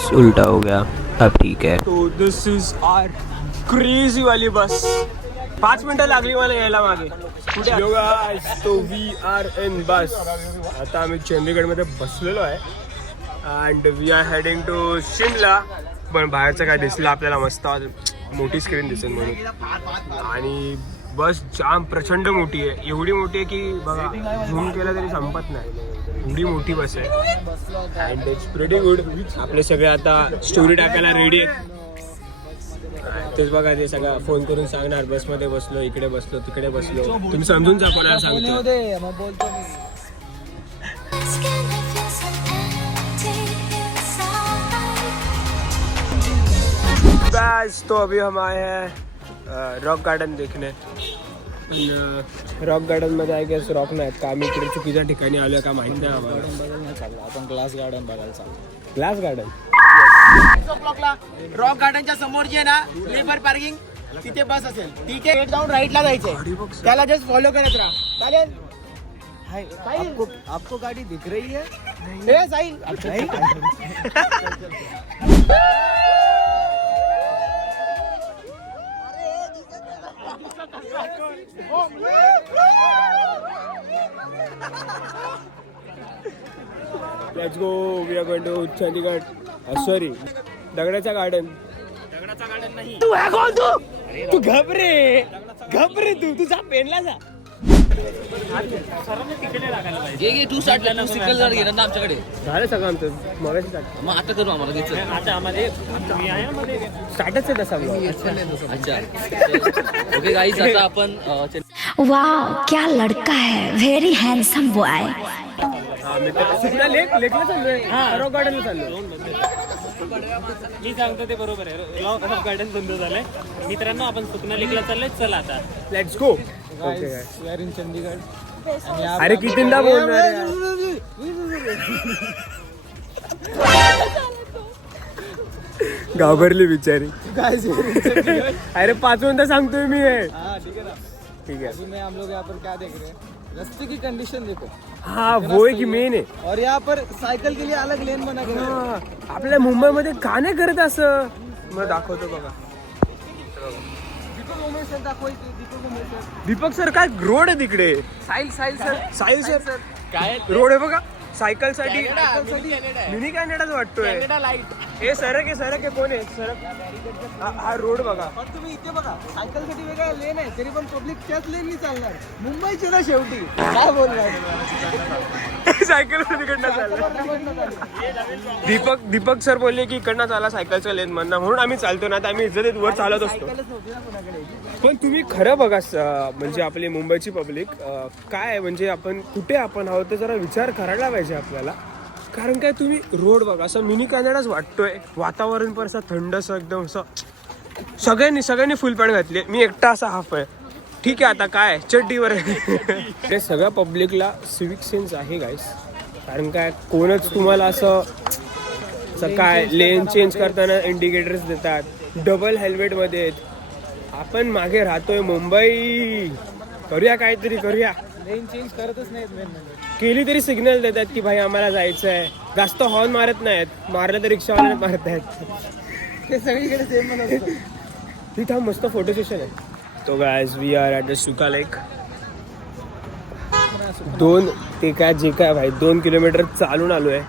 Oops उल्टा हो गया, अब ठीक है। तो दिस इज आर क्रेजी वाली बस. 5 मिनिटं लागली मला यायला मागे. तो वी आर इन बस. आता आम्ही चंदीगडमध्ये बसलेलो आहे and we are heading to Shimla. पण बाहेरचं काय दिसलं आपल्याला मस्त मोठी स्क्रीन दिसेल म्हणून. आणि बस जाम प्रचंड मोठी आहे. एवढी मोठी आहे की बघा झूम केला तरी संपत नाही. एवढी मोठी बस आहे अँड इट्स प्रिटी गुड. आपले सगळे आता स्टोरी टाकायला रेडी आहेत. तेच बघा ते सगळं फोन करून सांगणार बसमध्ये बसलो, इकडे बसलो, तिकडे बसलो. तुम्ही समजून जा कोणाला सांगतो. बस तो अभी हम आए हैं रॉक गार्डन देखने. रॉक गार्डन मध्ये आय गेस रॉक नाहीत का. आम्ही इकडे चुकीच्या ठिकाणी आलोय का माहित नाही आम्हाला. आपण ग्लास गार्डन बघायला चाललो. ग्लास गार्डन रॉक गार्डनच्या समोर जे ना लेबर पार्किंग तिथे बस असेल. तिथे गेट जाऊन राईटला जायचंय. त्याला जस्ट फॉलो करत राहा. चालेल. आपको गाड़ी दिख रही है? ए Sahil. Let's go. We are going to Chandigarh. Sorry दगडाचा गार्डन. दगडाचा गार्डन नाही. तू है कोण? तू घबरे तू तुझा पेनला जा. ये तू स्टार्ट झालं. सिग्नल जर गेलं ना आमच्याकडे झालं सगळं आमचं मगाशी मग आता करू आम्हाला घ्यायचं. आता आम्हाला स्टार्टच आहे तसा. अच्छा ओके गाईज आता आपण वाह क्या लड़का है, वेरी हैंडसम बॉय. सुकना लेकला चाललोय. रॉक गार्डनला चाललोय. मी सांगतो ते बरोबर आहे. रॉक गार्डन बंद झालंय. मित्रांनो आपण सुकना लेकला चाललोय. चला आता लेट्स गो. इन चंदीगड. अरे कितींदा बोलणार. घाबरली बिचारी. अरे 5 मिनिटं सांगतोय मी. ठीक है. में हम लोग यहाँ पर क्या देख रहे हैं? रास्ते की कंडीशन देखो. हा वो आहे की मेन आहे. और यहाँ पर सायकल के लिए अलग लेन बना के. आपल्या मुंबईमध्ये का नाही करत असं. मग दाखवतो बघा. दीपक सर काय रोड आहे तिकडे. साहिल सर काय रोड आहे बघा सायकल साठी. मिनी कॅनेडाच वाटतोय. हे सरक आहे कोण आहे सरक. हा रोड बघा. पण तुम्ही इथे बघा सायकल साठी वेगळा लेन आहे तरी पण पब्लिक त्याच लेननी चालणार. मुंबईचे ना शेवटी काय बोलणार. सायकल तिकडनं चाललं. दीपक सर बोलले की इकडनं चाला सायकलच्या लेन मधनं. म्हणून आम्ही चालतो ना. आता आम्ही इज्जतीत वर चालत असतो. पण तुम्ही खरं बघा म्हणजे आपली मुंबईची पब्लिक काय म्हणजे आपण कुठे आपण आहोत ते जरा विचार करायला पाहिजे आपल्याला. कारण काय तुम्ही रोड बघा असं मिनी कॅनडाच वाटतोय. वातावरण पण असं थंड असं एकदम असं. सगळ्यांनी फुल पॅन्ट घातली. मी एकटा असा हाफ आहे. ठीक आहे आता काय चड्डीवर आहे. सगळ्या पब्लिकला सिविक सेन्स आहे गाईस. कारण काय कोणच तुम्हाला असं काय लेन चेंज करताना इंडिकेटर्स देतात. डबल हेल्मेटमध्ये आहेत. आपण मागे राहतोय. मुंबई करूया काहीतरी करूया. लेन चेंज करतच नाहीत मेन म्हणजे. केली तरी सिग्नल देतात की भाई आम्हाला जायचं आहे. जास्त हॉर्न मारत नाहीत. मारलं तर रिक्षावाल्याने मारत आहेत. ते सगळीकडे सेम म्हणत. तिथं मस्त फोटो सेशन आहे. तो guys we are at the Sukhna lake. 2 kilometre चालून आलो आहे.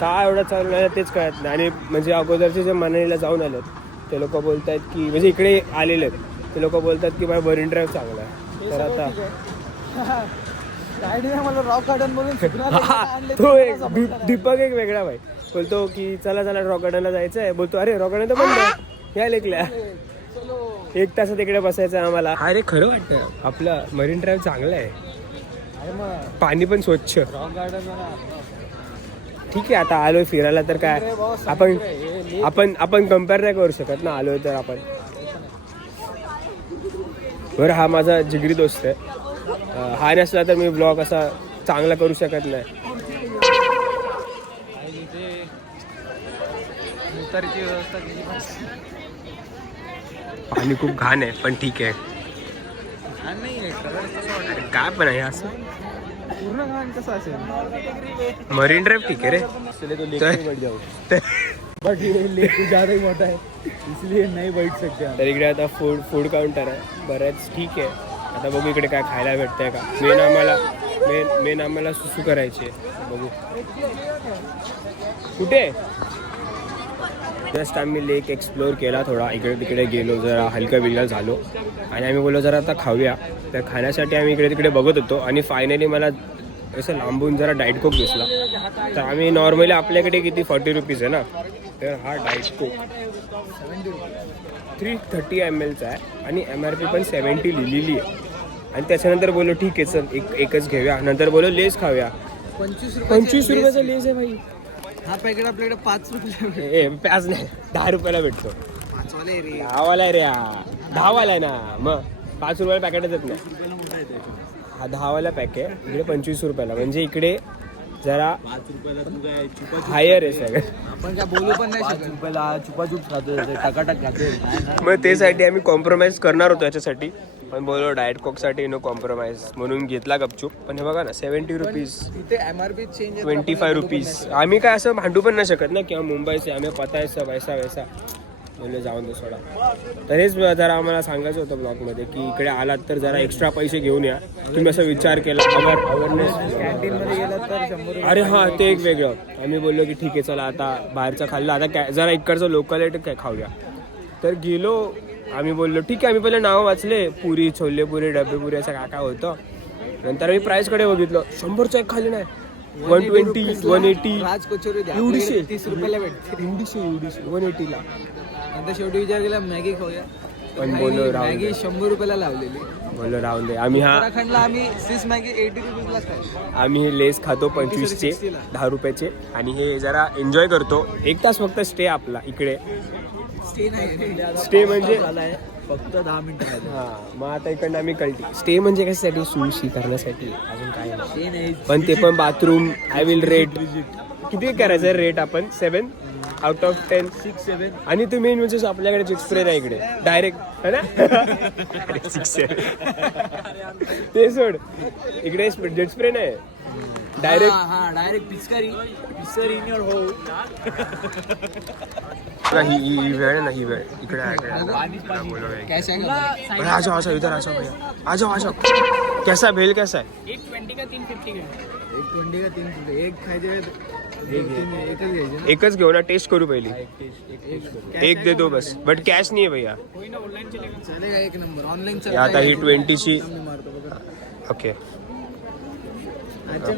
का एवढं चालून आलं तेच कळत नाही. आणि म्हणजे अगोदरचे जे मनालीला जाऊन आलेत ते लोक बोलत आहेत की म्हणजे इकडे आलेले आहेत ते लोक बोलतात की भाई मरीन ड्राईव्ह चांगला आहे. तर आता मला रॉक गार्डन बोलून तो एक दीपक एक वेगळा भाई बोलतो की चला रॉक गार्डनला जायचं आहे. बोलतो अरे रॉक गार्डन तर बंद आहे. या लेकल्या 1 तास तिकडे बसायचं आहे आम्हाला. अरे खरं वाटतं आपलं मरीन ड्राईव्ह चांगलं आहे. पाणी पण स्वच्छ. रॉक गार्डन ठीक आहे आता आलोय फिरायला तर काय आपण कम्पेअर नाही करू शकत ना. आलोय तर आपण. बरं हा माझा जिगरी दोस्त आहे. हा नसला तर मी ब्लॉग असा चांगला करू शकत नाही. पाणी खूप घाण आहे पण ठीक आहे. काय पण आहे असं पूर्ण घाण कसं असेल. मरीन ड्राईव्ह ठीक आहे रे. बट ये लेक ज़्यादा ही मोटा है इसलिए नहीं बैठ सकते हम. तर इकडे आता फूड काउंटर आहे बरंच ठीक आहे. आता बघू इकडे काय खायला भेटतंय का. मेन आम्हाला सुसू करायची आहे. बघू कुठे. जस्ट आम्ही लेक एक्सप्लोअर केला थोडा, इकडे तिकडे गेलो, जरा हलका बिलका झालो आणि आम्ही बोललो जरा आता खाऊया. तर खाण्यासाठी आम्ही इकडे तिकडे बघत होतो आणि फायनली मला असं लांबून जरा डाएट कोक दिसला. तर आम्ही नॉर्मली आपल्याकडे किती 40 रुपीज आहे ना, तर हा डाएट कोक 330 ml आहे आणि MRP पण 70 लिहिलेली आहे. आणि त्याच्यानंतर बोललो ठीक आहे चल एकच घेऊया. नंतर बोललो लेस खाऊया. 25 रुपयाचा लेस आहे भाई. हा पॅकेट आपल्याकडे 5 रुपये. प्याज नाही 10 रुपयाला भेटतो. 5 वाले रे. 10 वाला आहे रे हा. 10 वाला आहे ना, मग 5 रुपयाला पॅकेटच येत नाही. हा 10 वाला पॅक आहे. इकडे 25 रुपयाला, म्हणजे इकडे जरा 5 रुपयाला तू काय हायर आहे सगळं. आपण काय बोलू पण नाही शकत. रुपयाला चुपाचूप खातो, टकाटक खातो. मग त्यासाठी आम्ही कॉम्प्रोमाइज करणार होतो याच्यासाठी, पण बोललो डाएट कोकसाठी नो कॉम्प्रोमाइज म्हणून घेतला गपचूप. पण हे बघा ना 70 रुपीज, इथे MRP चेंज आहे. 25 रुपीज. आम्ही काय असं भांडू पण नाही शकत ना किंवा मुंबईचे आम्ही पता आहे वैसा बोलले जाऊन दे सोडा. तर हेच जरा आम्हाला सांगायचं होतं ब्लॉगमध्ये की इकडे आलात तर जरा एक्स्ट्रा पैसे घेऊन या. तुम्ही असा विचार केला अवेअरनेस कॅन्टीनमध्ये गेलात तर 100 अरे हां ते एक वेगळं. आम्ही बोललो की ठीक आहे चला आता बाहेरचं खाल्लं, आता जरा इकडचं लोकल आहे काय खाऊया. तर गेलो आम्ही, बोललो ठीक आहे. आम्ही पहिले नावं वाचले, पुरी छोले पुरी डबे पुरी असं काय काय होतं. नंतर आम्ही प्राईसकडे बघितलं, 100चं एक खाली नाही, 120 180 राज कचोरी द्या. एवढीशे 30 रुपयाला भेटते. 180ला. नंतर शेवटी विचार केला मॅगी खाऊया. पण बोललो राहून मॅगी दे. 100 रुपयाला लावलेली. बोललो राहून दे. आम्ही उत्तराखंडला आम्ही 6 मॅगी 80 रुपीजलाच खायची. आम्ही हे लेस खातो 25चे 10 रुपयाचे आणि हे जरा एन्जॉय करतो. 1 तास फक्त स्टे आपला इकडे. स्टे नाही, स्टे म्हणजे फक्त 10 मिनिटं. हां मग आता इकडनं आम्ही कळती. स्टे म्हणजे कशासाठी, सुशी करण्यासाठी, अजून काय नाही. स्टे नाही. पण ते पण बाथरूम आय विल रेट किती करायचं रेट आपण 7 आउट ऑफ 10 6 7. आणि तुम्ही म्हणजे आपल्याकडे जेट स्प्रे नाही इकडे डायरेक्ट है ना. 6 ते सोड, इकडे जेट स्प्रे नाही डायरेक्ट. हा डायरेक्ट पिचकारी इन योर होल. ही वेळ ना, ही वेळ इकडे कॅश आहे का? आजा आजा इधर आजा भैया, आजा आजा. कैसा भेल कैसा है. 120 का 350 का. 120 का 3 एक खायचे एकच घ्यायचे. एकच घेऊ ना, टेस्ट करू पहिली. एक दे दो बस, बट कॅश नाही आहे भैया. चलेगा एक नंबर. ऑनलाईन आता ही 20ची ओके.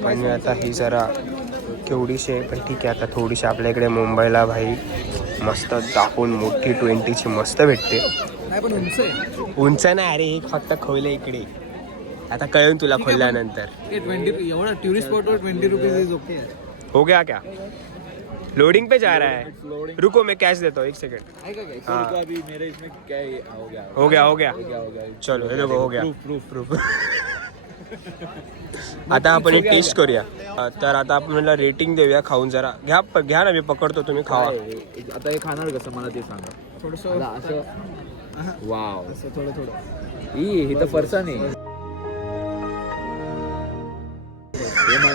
पण आता ही जरा केवढीशी आहे, पण ठीक आहे. आता थोडीशी आपल्या इकडे मुंबईला भाई मस्त दाखवून मोठी 20ची मस्त भेटते. नाही पण उंच आहे. उंच नाही अरे, एक फक्त खोल इकडे. आता कळून तुला खोलल्यानंतर. 20 एवढा टुरिस्ट स्पॉटवर 20 रुपीज इज ओके. हो गया क्या, लोडिंग पे जा रहा है. रुको मैं कैश देता हूँ 1 सेकंड. आहे का काय? हाँ. अभी मेरे इसमें क्या हो गया. हो गया चलो हे लोगो हो गया. प्रूफ. आता आपण टेस्ट करूया. तर आता आपण रेटिंग देऊया खाऊन. जरा घ्या ना, मी पकडतो तुम्ही खावा. आता हे खाणार कसं मला ते सांगा. थोडंसं असं वाव, असं थोडं ही तर फरसाण आहे.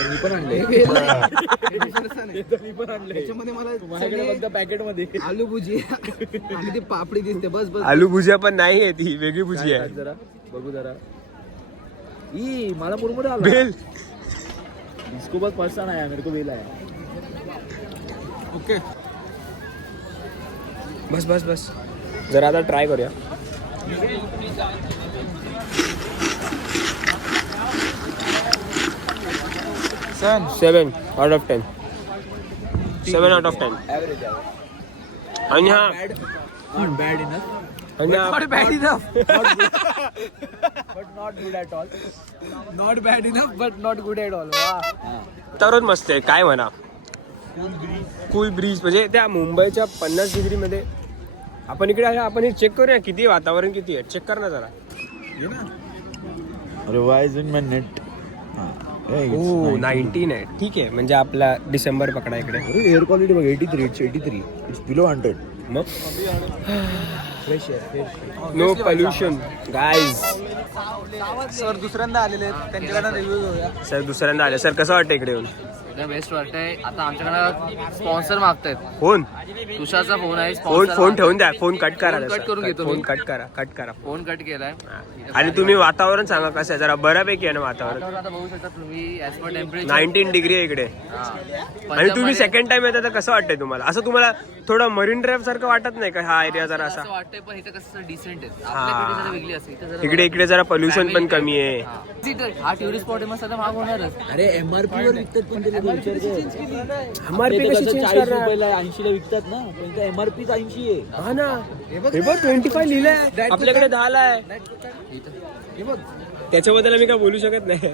मी पण आणले. मी पण आणले. त्याच्यामध्ये मला पॅकेट मध्ये आलू भुजिया आणि ती पापडी दिसते. बस आलू भुजिया पण नाही आहे, ती वेगळी भुजिया आहे. जरा बघू जरा. ई मला मुरमुरे आला. बेल इसको बस फरसाण आहे, मेरे को बेल आहे. ओके बस जरा आता ट्राय करूया. सन 7 आउट ऑफ 10. 7 out of 10. आणि हा नॉट बॅड इनफ. आणि bad enough. But not good at all. Not bad enough, but not good at all. तरच मस्त आहे, काय म्हणा. कूल ब्रीज म्हणजे त्या मुंबईच्या 50 डिग्रीमध्ये आपण इकडे आलो. आपण हे चेक करूया किती वातावरण किती आहे. चेक कर ना जरा. Otherwise in my net. हो 19 आहे. ठीक आहे, म्हणजे आपला डिसेंबर पकडा इकडे. एअर क्वालिटी बघ 83. It's below 100. मग नो पोल्युशन गाईज. सर दुसऱ्यांदा आलेले आहेत, त्यांच्याकडनं रिव्ह्यू घेऊया. सर दुसऱ्यांदा आले. सर कसं वाटतं इकडे येऊन? एकदम बेस्ट वाटतंय. आता आमच्याकडे स्पॉन्सर मागतायत. फोन तुषारचा फोन आहे. फोन ठेवून द्या. फोन कट करा. कट करून घेतो मी. फोन कट करा. फोन कट केलाय. आणि तुम्ही वातावरण सांगा कसं आहे. जरा बऱ्यापैकी आहे ना वातावरण. आता बघू शकता तुम्ही ऍज पर टेम्परेचर 19 डिग्री आहे इकडे. आणि तुम्ही सेकंड टाइम येता तर कसं वाटतंय तुम्हाला? असं तुम्हाला थोडं मरीन ड्राईव्ह सारखं वाटत नाही का हा एरिया जरा असा? असं वाटतंय पण इथं कसं डिसेंट आहे. आपल्याकडे जरा वेगळी असते. इथं जरा इकडे जरा पोल्युशन पण कमी आहे. हा टुरिस्ट स्पॉट आहे, मग सध्या महाग होणारच. अरे MRP वर विकतात पण ते MRP कशी चेंज करणार? 80 ला विकतात ना, पण MRP 80 आहे. हा ना, हे बघ 25 लिहिलंय, आपल्याकडे 10 ला आहे. त्याच्याबद्दल आम्ही काय बोलू शकत नाही.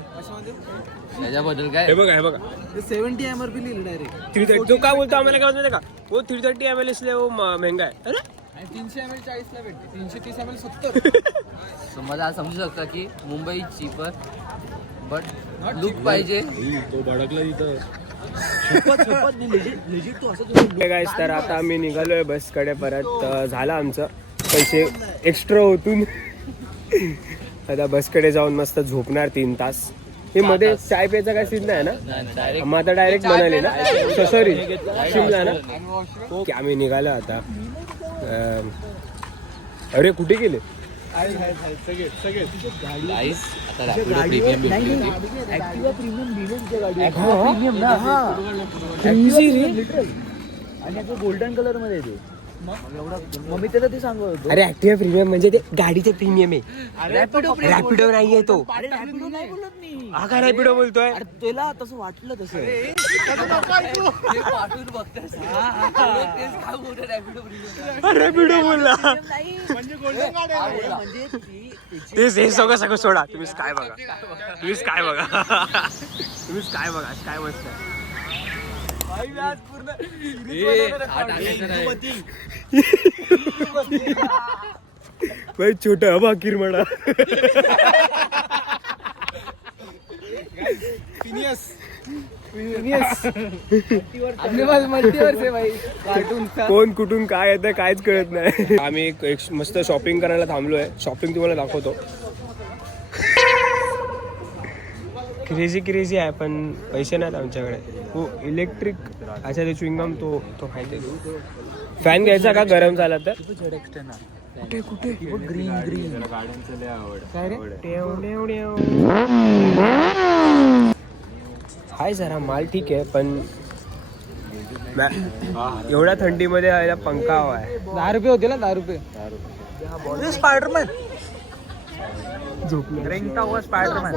त्याच्याबद्दल काय हे बघा 70 MRP लिहिलं डायरेक्ट. 330. तो काय बोलतो आम्हाला काय माहिती का? वो 330 ml इसलिए वो महंगा है. अरे 300 ml 40 ला भेटते, 330 ml 70. So मला समजू शकता की मुंबई चीपर बट लुक पाहिजे. गाईस, तर आता आम्ही निघालोय बसकडे परत. झालं आमचं पैसे एक्स्ट्रा होतून. आता बसकडे जाऊन मस्त झोपणार 3 तास. हे मध्ये चाय प्यायचा काय सीन नाही ना? मग आता डायरेक्ट म्हणाले ना सॉरी शिमला ना की आम्ही निघालो आता. अरे कुठे गेले? गाईस आता रॅपिडो प्रीमियम भेटली होती. ऍक्टिवा प्रीमियम लिहिलं तिच्या गाडीवर. प्रीमियम ना आणि आता गोल्डन कलर मध्ये येते. मग मी त्याला ते सांगत होतो. अरे ऍक्टिवा प्रीमियम म्हणजे ते गाडीचे प्रीमियम आहे. रॅपिडो नाहीये तो. अरे रॅपिडो नाही बोलत मी. हा काय रॅपिडो बोलतोय? अरे त्याला तसं वाटलं तसं. हे पाठवून बघताय. तेच काय बोलतोय रॅपिडो प्रीमियम. रॅपिडो बोलला. म्हणजे ते सगळं सोडा. तुम्हीच काय बघा. काय मस्त भाई छोटा हवा किरमणा. कोण कुठून काय येतं काहीच कळत नाही. आम्ही एक मस्त शॉपिंग करायला थांबलोय. शॉपिंग तुम्हाला दाखवतो. क्रेझी आहे पण पैसे नाहीत आमच्याकडे. हो इलेक्ट्रिक अच्छा ते च्युइंगम तो खायचे. फॅन घ्यायचा का गरम झाला तर? कुठे ग्रीन काय रे? हाय जरा माल ठीक आहे पण एवढ्या थंडीमध्ये यायला पंखा हवा आहे. 10 रुपये होते ना. 10 रुपये. स्पायडरमॅन रेंटा हुआ स्पायडरमॅन.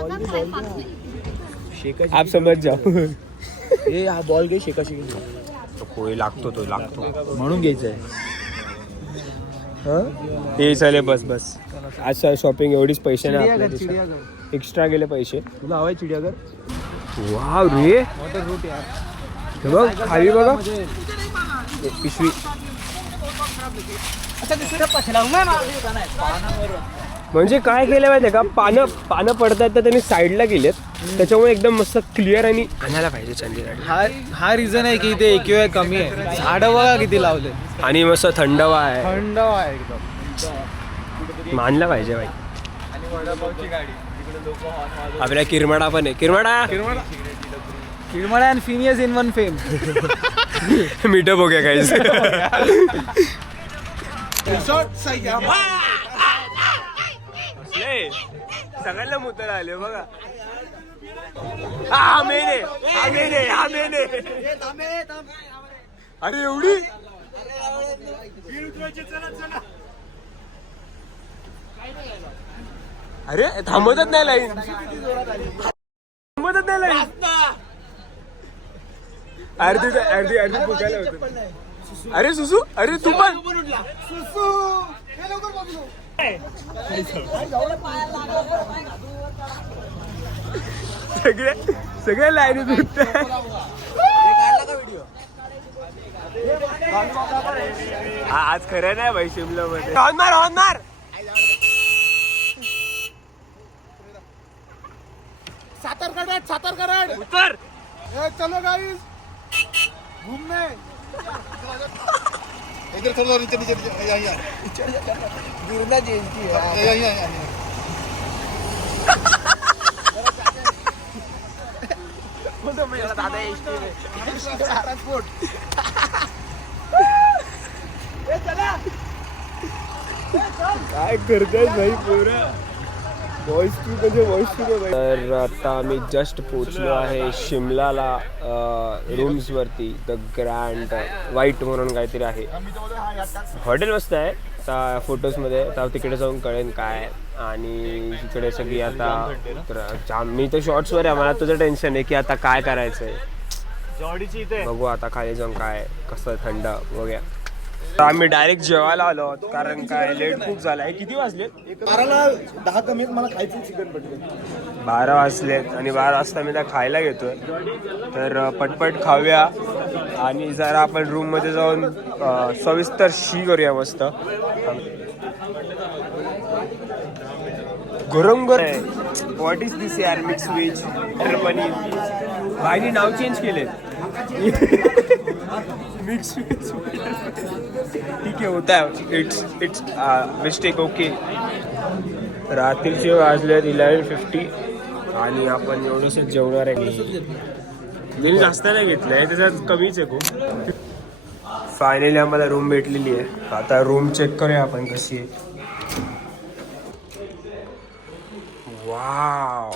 आप समझ जाओ. हे हा बॉल घे. शेका लागतो म्हणून घ्यायचा आहे. हे चालेल बस आज शॉपिंग एवढीच. पैसे नाही आपल्या. एक्स्ट्रा गेले पैसे. तुला हवाय चिडियाघर? वाव रे. वॉटर रूट यार. हे बघ खाली बघा पिशवी. म्हणजे काय केलं माहितीये का? पानं पडतात तर त्यांनी साईडला गेलेत. त्याच्यामुळे एकदम मस्त क्लिअर आणि आणायला पाहिजे चंदीगड. हा रिझन आहे की इथे AQI कमी आहे. झाडं बघा किती लावले आणि मस्त थंडवा आहे. थंडवा आहे एकदम. मानलं पाहिजे बाई. आपल्या किरमाडा पण आहे. किरमळा अँड फिनियस इन वन फेम. मीठ बघूया काही. सगळ्यांना मुताला आले बघा. हा मेने. अरे एवढी अरे थांबतच नाही लाईन. अर्धी पुजायला होतं. अरे सुसू. अरे तू पण सगळे लाईनीत उठतात. आज खरं नाही भाई शिमला मध्ये. हॉर्न मार. सातारकड उतर. चलो गाईस घूमने. इधर थोड़ा नीचे नीचे यहाँ गिरना जेलची दादा काय करताय भाई पोरा वॉइस टू म्हणजे वॉइस टू भाई. तर आता आम्ही जस्ट पोचलो आहे शिमलाला रूम्स वरती. द ग्रँड व्हाईट म्हणून काहीतरी आहे. हॉटेल मस्त आहे आता फोटोजमध्ये. आता तिकडे जाऊन कळेल काय. आणि तिकडे सगळी आता जाम. मी तर शॉर्ट्सवर आहे. मला तुझं टेन्शन आहे की आता काय करायचं आहे. बघू आता खाली जाऊन काय कसं थंड बघूया. आम्ही डायरेक्ट जेवायला आलो आहोत कारण काय लेट खूप झालाय. किती वाजले? 12:10 कमी मला खायचं चिकन पडले. 12 वाजलेत आणि 12 वाजता मी त्या खायला घेतोय. तर पटपट खाऊया आणि जरा आपण रूम मध्ये जाऊन सविस्तर शी करूया मस्त. गरम गरम आहे. व्हॉट इज दिस यार मिक्स व्हेज पनीर. बाईनी नाव चेंज केले. मिक्स व्हेज ठीक आहे होता है. It's mistake okay. रात्रीचे वाजले 11:50 आणि आपण एवढंच जेवणार आहे. मी जास्त नाही घेतलंय त्याच्यात कमीच आहे खूप. फायनली आम्हाला रूम भेटलेली आहे. आता रूम चेक करूया आपण कशी आहे. वाव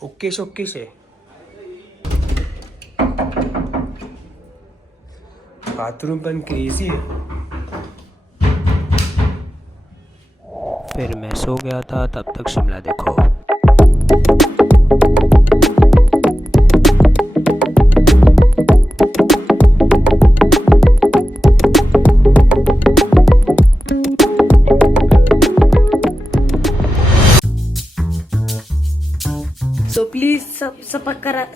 ओकेश ओकेश आहे. बाथरूम पण क्रेजी है. फिर मैं सो गया था तब तक शिमला देखो. So please subscribe,